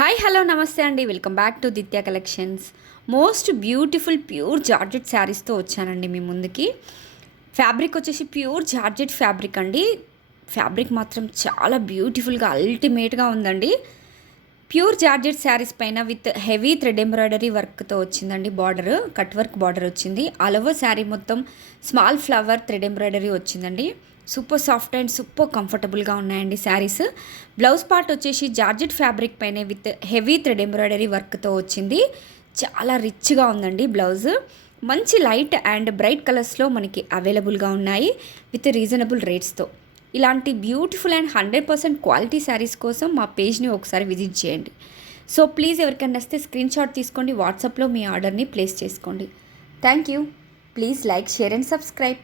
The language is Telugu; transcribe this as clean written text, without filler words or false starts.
హాయ్ హలో నమస్తే అండి. Welcome back to Ditya collections. Most beautiful pure georgette శారీస్తో వచ్చానండి మీ ముందుకి. ఫ్యాబ్రిక్ వచ్చేసి ప్యూర్ జార్జెట్ ఫ్యాబ్రిక్ అండి. ఫ్యాబ్రిక్ మాత్రం చాలా బ్యూటిఫుల్గా అల్టిమేట్గా ఉందండి. ప్యూర్ జార్జెట్ శారీస్ పైన విత్ హెవీ థ్రెడ్ ఎంబ్రాయిడరీ వర్క్తో వచ్చిందండి. బార్డర్ కట్ వర్క్ బార్డర్ వచ్చింది. ఆల్ ఓవర్ శారీ మొత్తం స్మాల్ ఫ్లవర్ థ్రెడ్ ఎంబ్రాయిడరీ వచ్చిందండి. సూపర్ సాఫ్ట్ అండ్ సూపర్ కంఫర్టబుల్గా ఉన్నాయండి శారీస్. బ్లౌజ్ పార్ట్ వచ్చేసి జార్జెట్ ఫ్యాబ్రిక్ పైన విత్ హెవీ థ్రెడ్ ఎంబ్రాయిడరీ వర్క్తో వచ్చింది. చాలా రిచ్గా ఉందండి బ్లౌజ్. మంచి లైట్ అండ్ బ్రైట్ కలర్స్లో మనకి అవైలబుల్గా ఉన్నాయి విత్ రీజనబుల్ రేట్స్తో. ఇలాంటి బ్యూటిఫుల్ అండ్ 100% క్వాలిటీ శారీస్ కోసం మా పేజ్ని ఒకసారి విజిట్ చేయండి. సో ప్లీజ్ ఎవరికైనా వస్తే స్క్రీన్ షాట్ తీసుకోండి, వాట్సాప్లో మీ ఆర్డర్ని ప్లేస్ చేసుకోండి. Thank you. Please like, share and subscribe.